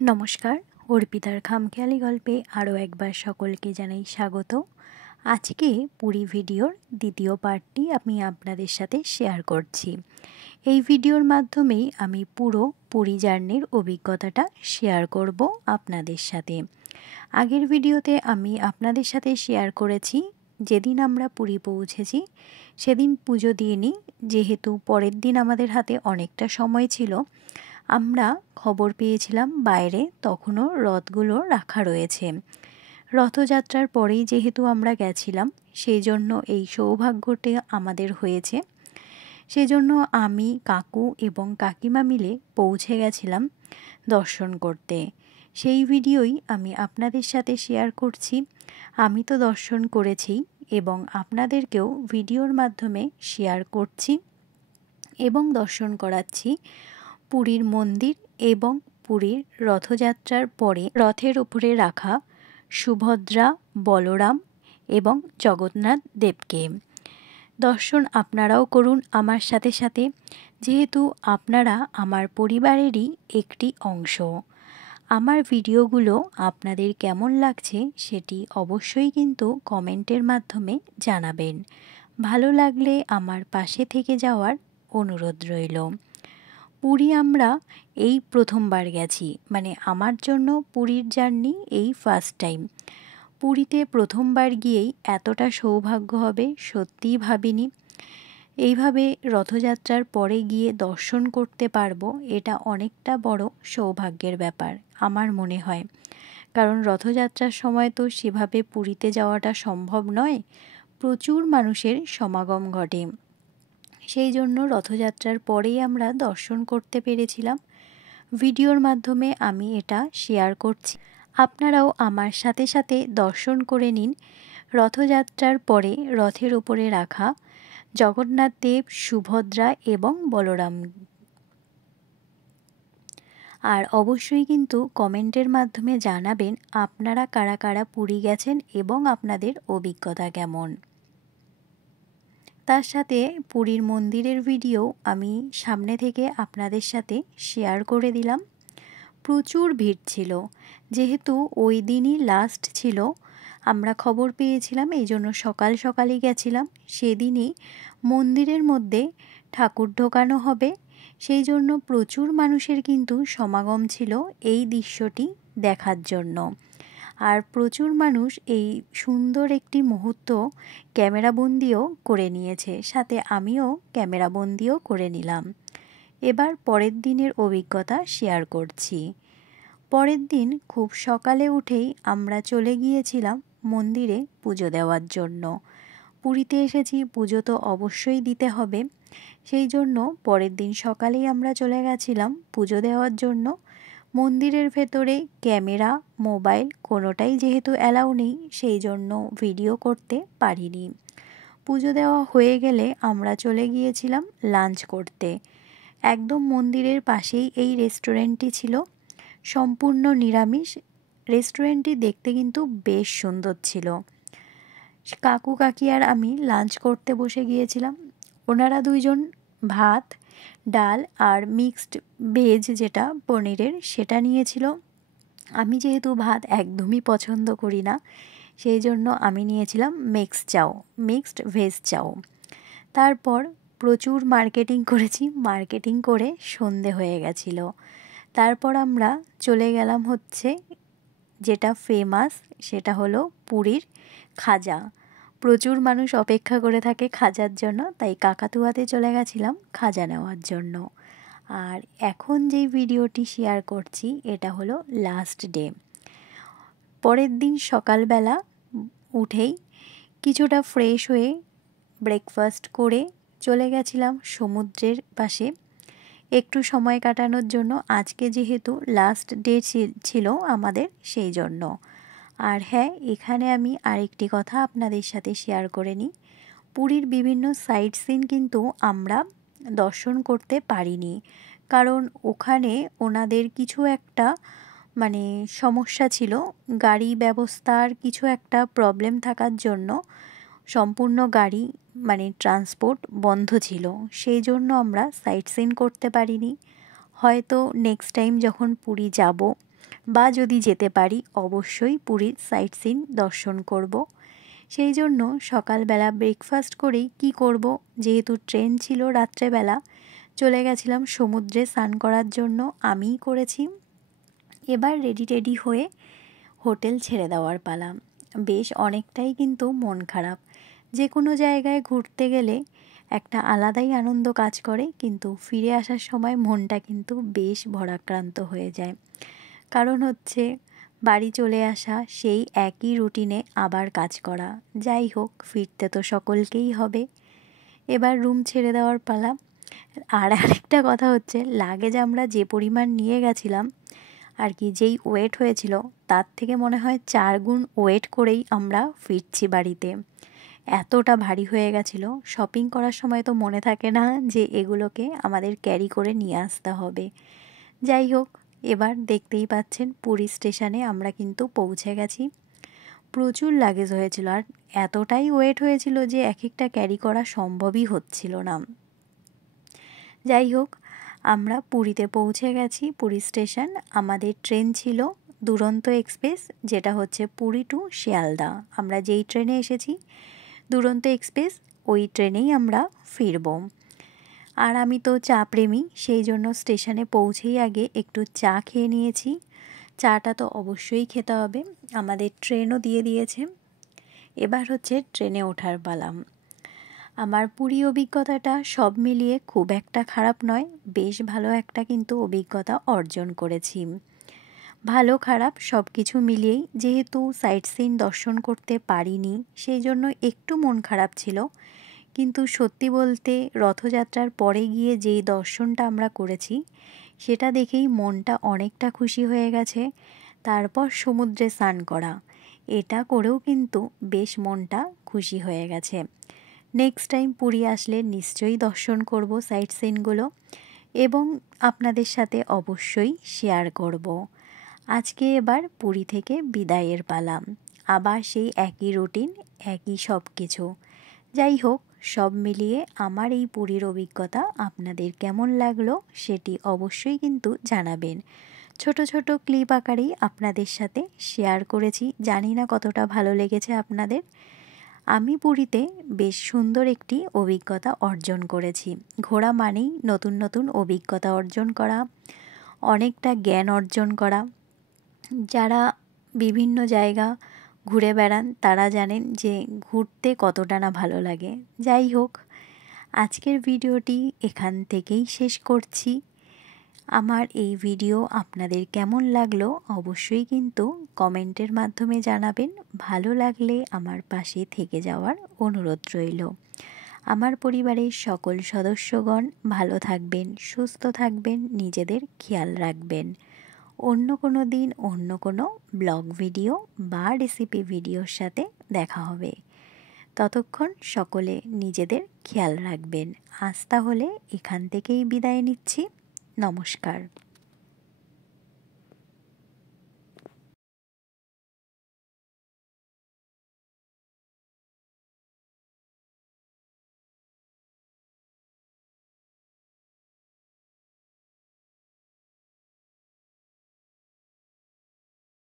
নমস্কার, অর্পিতার খামখেয়ালি গল্পে আরও একবার সকলকে জানাই স্বাগত। আজকে পুরী ভিডিওর দ্বিতীয় পার্টটি আমি আপনাদের সাথে শেয়ার করছি। এই ভিডিওর মাধ্যমেই আমি পুরো পুরী জার্নির অভিজ্ঞতাটা শেয়ার করব আপনাদের সাথে। আগের ভিডিওতে আমি আপনাদের সাথে শেয়ার করেছি যেদিন আমরা পুরী পৌঁছেছি সেদিন পুজো দিয়ে নিই, যেহেতু পরের দিন আমাদের হাতে অনেকটা সময় ছিল। আমরা খবর পেয়েছিলাম বাইরে তখনও রথগুলো রাখা রয়েছে। রথযাত্রার পরেই যেহেতু আমরা গেছিলাম, সেই জন্য এই সৌভাগ্যটি আমাদের হয়েছে। সেজন্য আমি, কাকু এবং কাকিমা মিলে পৌঁছে গেছিলাম দর্শন করতে। সেই ভিডিওই আমি আপনাদের সাথে শেয়ার করছি। আমি তো দর্শন করেছি এবং আপনাদেরকেও ভিডিওর মাধ্যমে শেয়ার করছি এবং দর্শন করাচ্ছি পুরীর মন্দির এবং পুরীর রথযাত্রার পরে রথের উপরে রাখা সুভদ্রা, বলরাম এবং জগন্নাথ দেবকে। দর্শন আপনারাও করুন আমার সাথে সাথে, যেহেতু আপনারা আমার পরিবারেরই একটি অংশ। আমার ভিডিওগুলো আপনাদের কেমন লাগছে সেটি অবশ্যই কিন্তু কমেন্টের মাধ্যমে জানাবেন। ভালো লাগলে আমার পাশে থেকে যাওয়ার অনুরোধ রইল। পুরী আমরা এই প্রথমবার গেছি, মানে আমার জন্য পুরীর জার্নি এই ফার্স্ট টাইম। পুরীতে প্রথমবার গিয়েই এতটা সৌভাগ্য হবে সত্যিই ভাবিনি। এইভাবে রথযাত্রার পরে গিয়ে দর্শন করতে পারবো, এটা অনেকটা বড় সৌভাগ্যের ব্যাপার আমার মনে হয়। কারণ রথযাত্রার সময় তো সেভাবে পুরীতে যাওয়াটা সম্ভব নয়, প্রচুর মানুষের সমাগম ঘটে। সেই জন্য রথযাত্রার পরেই আমরা দর্শন করতে পেরেছিলাম। ভিডিওর মাধ্যমে আমি এটা শেয়ার করছি, আপনারাও আমার সাথে সাথে দর্শন করে নিন রথযাত্রার পরে রথের উপরে রাখা জগন্নাথ দেব, সুভদ্রা এবং বলরাম। আর অবশ্যই কিন্তু কমেন্টের মাধ্যমে জানাবেন আপনারা কারা কারা পুরী গেছেন এবং আপনাদের অভিজ্ঞতা কেমন। তার সাথে পুরীর মন্দিরের ভিডিও আমি সামনে থেকে আপনাদের সাথে শেয়ার করে দিলাম। প্রচুর ভিড় ছিল, যেহেতু ওই দিনই লাস্ট ছিল। আমরা খবর পেয়েছিলাম, এই জন্য সকাল সকালই গেছিলাম। সেদিনই মন্দিরের মধ্যে ঠাকুর ঢোকানো হবে, সেই জন্য প্রচুর মানুষের কিন্তু সমাগম ছিল এই দৃশ্যটি দেখার জন্য। আর প্রচুর মানুষ এই সুন্দর একটি মুহূর্ত ক্যামেরাবন্দিও করে নিয়েছে, সাথে আমিও ক্যামেরাবন্দিও করে নিলাম। এবার পরের দিনের অভিজ্ঞতা শেয়ার করছি। পরের দিন খুব সকালে উঠেই আমরা চলে গিয়েছিলাম মন্দিরে পুজো দেওয়ার জন্য। পুরীতে এসেছি, পুজো তো অবশ্যই দিতে হবে। সেই জন্য পরের দিন সকালেই আমরা চলে গেছিলাম পুজো দেওয়ার জন্য। মন্দিরের ভেতরে ক্যামেরা, মোবাইল কোনোটাই যেহেতু অ্যালাউ নেই, সেই জন্য ভিডিও করতে পারিনি। পুজো দেওয়া হয়ে গেলে আমরা চলে গিয়েছিলাম লাঞ্চ করতে। একদম মন্দিরের পাশেই এই রেস্টুরেন্টটি ছিল, সম্পূর্ণ নিরামিষ। রেস্টুরেন্টটি দেখতে কিন্তু বেশ সুন্দর ছিল। কাকু কাকি আর আমি লাঞ্চ করতে বসে গিয়েছিলাম। ওনারা দুইজন ভাত, ডাল আর মিক্সড ভেজ যেটা পনিরের সেটা নিয়েছিল। আমি যেহেতু ভাত একদমই পছন্দ করি না, সেই জন্য আমি নিয়েছিলাম মিক্সড ভেজ চাও। তারপর প্রচুর মার্কেটিং করেছি, মার্কেটিং করে সন্ধে হয়ে গেছিল। তারপর আমরা চলে গেলাম হচ্ছে যেটা ফেমাস, সেটা হলো পুরীর খাজা। প্রচুর মানুষ অপেক্ষা করে থাকে খাজার জন্য, তাই কাকাতুয়াতে চলে গেছিলাম খাজা নেওয়ার জন্য। আর এখন যেই ভিডিওটি শেয়ার করছি এটা হলো লাস্ট ডে। পরের দিন সকালবেলা উঠেই কিছুটা ফ্রেশ হয়ে ব্রেকফাস্ট করে চলে গেছিলাম সমুদ্রের পাশে একটু সময় কাটানোর জন্য। আজকে যেহেতু লাস্ট ডে ছিল আমাদের, সেই জন্য। আর হ্যাঁ, এখানে আমি আরেকটি কথা আপনাদের সাথে শেয়ার করে নিই। পুরীর বিভিন্ন সাইট সিন কিন্তু আমরা দর্শন করতে পারিনি, কারণ ওখানে ওনাদের কিছু একটা সমস্যা ছিল, গাড়ি ব্যবস্থার কিছু একটা প্রবলেম থাকার জন্য সম্পূর্ণ গাড়ি ট্রান্সপোর্ট বন্ধ ছিল। সেই জন্য আমরা সাইট সিন করতে পারিনি। হয়তো নেক্সট টাইম যখন পুরী যাব বা যদি যেতে পারি অবশ্যই পুরীর সাইট সিন দর্শন করব। সেই জন্য সকালবেলা ব্রেকফাস্ট করেই কি করব, যেহেতু ট্রেন ছিল রাত্রেবেলা, চলে গেছিলাম সমুদ্রে স্নান করার জন্য, আমিই করেছি। এবার রেডি হয়ে হোটেল ছেড়ে দেওয়ার পালা। বেশ অনেকটাই কিন্তু মন খারাপ। যে কোনো জায়গায় ঘুরতে গেলে একটা আলাদাই আনন্দ কাজ করে, কিন্তু ফিরে আসার সময় মনটা কিন্তু বেশ ভারাক্রান্ত হয়ে যায়। কারণ হচ্ছে বাড়ি চলে আসা, সেই একই রুটিনে আবার কাজ করা। যাই হোক, ফিরতে তো সকলকেই হবে। এবার রুম ছেড়ে দেওয়ার পালা। আর আরেকটা কথা হচ্ছে, লাগেজ আমরা যে পরিমাণ নিয়ে গেছিলাম আর কি, যেই ওয়েট হয়েছিল তার থেকে মনে হয় 4 গুণ ওয়েট করেই আমরা ফিরছি বাড়িতে। এতটা ভারী হয়ে গেছিলো। শপিং করার সময় তো মনে থাকে না যে এগুলোকে আমাদের ক্যারি করে নিয়ে আসতে হবে। যাই হোক, এবার দেখতেই পাচ্ছেন পুরী স্টেশনে আমরা কিন্তু পৌঁছে গেছি। প্রচুর লাগেজ হয়েছিল, আর এতটাই ওয়েট হয়েছিল যে এক একটা ক্যারি করা সম্ভবই হচ্ছিল না। যাই হোক, আমরা পুরীতে পৌঁছে গেছি। পুরী স্টেশন। আমাদের ট্রেন ছিল দুরন্ত এক্সপ্রেস, যেটা হচ্ছে পুরী টু শিয়ালদা। আমরা যেই ট্রেনে এসেছি দুরন্ত এক্সপ্রেস, ওই ট্রেনেই আমরা ফিরব। আর আমি তো চা প্রেমী, সেই জন্য স্টেশনে পৌঁছেই আগে একটু চা খেয়ে নিয়েছি। চাটা তো অবশ্যই খেতে হবে। আমাদের ট্রেনও দিয়ে দিয়েছে। এবার হচ্ছে ট্রেনে ওঠার পালা। আমার পুরী অভিজ্ঞতাটা সব মিলিয়ে খুব একটা খারাপ নয়, বেশ ভালো একটা কিন্তু অভিজ্ঞতা অর্জন করেছি। ভালো খারাপ সব কিছু মিলিয়েই, যেহেতু সাইট সিন দর্শন করতে পারিনি সেই জন্য একটু মন খারাপ ছিল। কিন্তু সত্যি বলতে রথযাত্রার পরে গিয়ে যেই দর্শনটা আমরা করেছি সেটা দেখেই মনটা অনেকটা খুশি হয়ে গেছে। তারপর সমুদ্রে স্নান করা, এটা করেও কিন্তু বেশ মনটা খুশি হয়ে গেছে। নেক্সট টাইম পুরী আসলে নিশ্চয়ই দর্শন করব সাইট সিনগুলো, এবং আপনাদের সাথে অবশ্যই শেয়ার করব। আজকে এবার পুরী থেকে বিদায়ের পালা। আবার সেই একই রুটিন, একই সব কিছু। যাই হোক, সব মিলিয়ে আমার এই পুরীর অভিজ্ঞতা আপনাদের কেমন লাগলো সেটি অবশ্যই কিন্তু জানাবেন। ছোট ছোট ক্লিপ আকারেই আপনাদের সাথে শেয়ার করেছি, জানি না কতটা ভালো লেগেছে আপনাদের। আমি পুরীতে বেশ সুন্দর একটি অভিজ্ঞতা অর্জন করেছি। ঘোরা মানেই নতুন নতুন অভিজ্ঞতা অর্জন করা, অনেকটা জ্ঞান অর্জন করা। যারা বিভিন্ন জায়গা ঘুরে বেড়ান তারা জানেন যে ঘুরতে কতটা না ভালো লাগে। যাই হোক, আজকের ভিডিওটি এখান থেকেই শেষ করছি। আমার এই ভিডিও আপনাদের কেমন লাগলো অবশ্যই কিন্তু কমেন্টের মাধ্যমে জানাবেন। ভালো লাগলে আমার পাশে থেকে যাওয়ার অনুরোধ রইল। আমার পরিবারের সকল সদস্যগণ ভালো থাকবেন, সুস্থ থাকবেন, নিজেদের খেয়াল রাখবেন। অন্য কোনো দিন অন্য কোনো ব্লগ ভিডিও বা রেসিপি ভিডিওর সাথে দেখা হবে। ততক্ষণ সকলে নিজেদের খেয়াল রাখবেন। আজ তাহলে এখান থেকেই বিদায় নিচ্ছি। নমস্কার।